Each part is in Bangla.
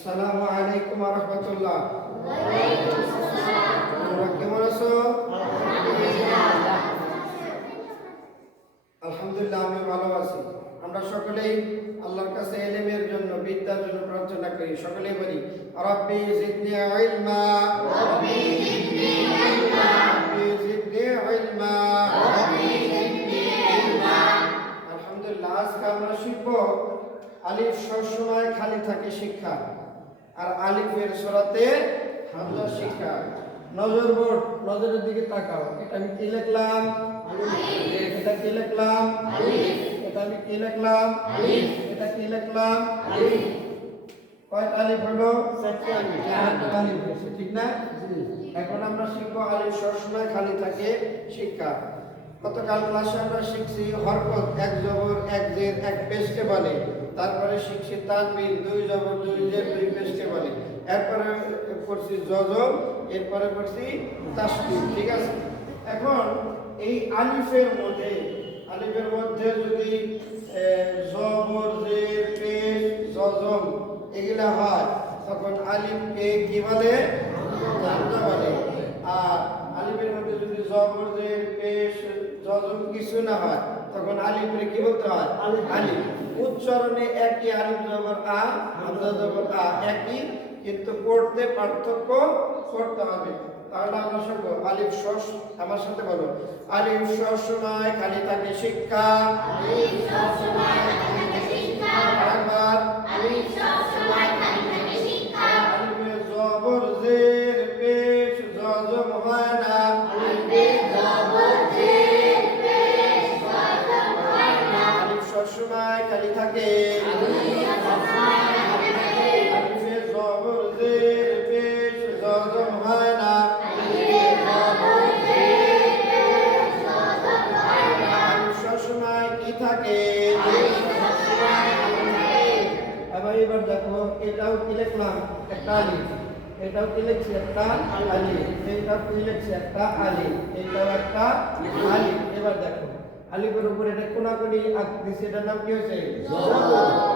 আসসালামু আলাইকুম ওয়া রাহমাতুল্লাহ। তোমরা কেমন আছো? আলহামদুলিল্লাহ। আমি ভালো আছি। আমরা সকলেই আল্লাহর কাছে এলেমের জন্য বিদ্যার জন্য প্রার্থনা করি। সকলেই বলি রব্বি জিদনি ইলমা। রব্বি জিদনি ইলমা। রব্বি জিদনি ইলমা। রব্বি জিদনি ইলমা। আলহামদুলিল্লাহ আজকে আমরা শিখব আলিফ সবসময় খালি থাকে শিক্ষা। আর আলিফের সরাতে হামজা শিক্ষা নজর বোর্ড নজরের দিকে তাকাও। এটা আমি কি লিখলাম? এটা কি লিখলাম? এটা আমি কি লিখলাম? এটা কি লিখলাম? কয়টা আলিফ হলো? আলিফ। ঠিক না? এখন আমরা শিখব আলিফ সবসময় খালি থাকে শিক্ষা। গতকাল ক্লাসে আমরা শিখছি হরকত এক জবর, এক জের, এক পেশকে বলে। তারপরে শিখছি তানবিন দুই জবর, দুই জের, দুই পেশকে বলে। এরপরে করছি জজম এরপরে করছি তাসবিহ, ঠিক আছে? এখন এই আলিফের মধ্যে আলিফের মধ্যে যদি জবর, জের, পেশ জজম এগুলা হয়, তখন আলিফকে কি বলে? বলে। না হয় তখন আলিফের কি বলতে হয়? আলিফ। উচ্চারণে একই আলিফ জবর আ হামজা জবর আ একই কিন্তু পড়তে পার্থক্য করতে হবে। তাহলে আমরা শুনব আলিফ শস আমার সাথে বলো। আলিফ সবসময় খালি থাকে শিক্ষা। আরেকবার। আলিফে থাকে। এবার এবার দেখো, এটাও কি লিখলাম? একটা আলিফ। এটাও কি লিখছি? একটা আলিফ। এটাও কি লিখছি? একটা আলিফ। এটাও একটা আলিফ। এবার দেখো, আলিফের উপরে এটা কোনাকুনি দিছে এটার নাম কি হয়েছে?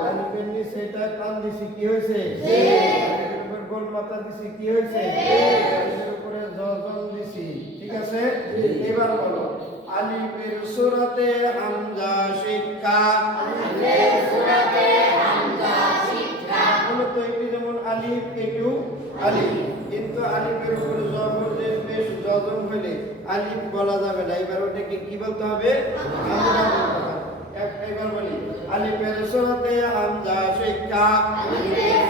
আলিফের নিচে এটা টান দিছি, কি হয়েছে? গোল মাথা দিছি, কি হয়েছে? উপরে জজম দিছি, ঠিক আছে? এবার বলো। আলিফের সূরাতে হামজা শিক্ষা। আলিফের সুরতে হামজা শিক্ষা। মূলত এটি যেমন আলিফ একটু আলিফ। কিন্তু আলিফের উপর জবর যে পেশ জজম হইলে আলিফ বলা যাবে না। এবার ওটাকে কি বলতে হবে? একবার বলি আলিফের সূরাতে হামজা শিক্ষা। আলিফের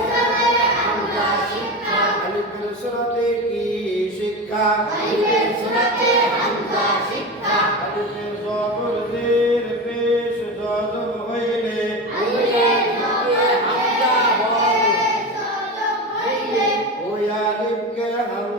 আলিফকে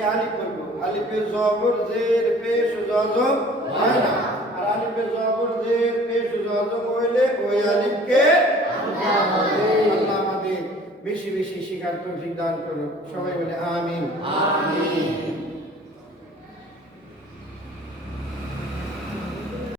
এটাকে আলিফ বলব। আলিফে জবর, জের, পেশ জজম হয় না। আর আলিফে জবর, জের, পেশ জজম হইলে ওই আলিফকে আল্লাহ আমাদের বেশি বেশি শিকার তৌফিক দান করুন সবাই বলে, আমিন। আমিন।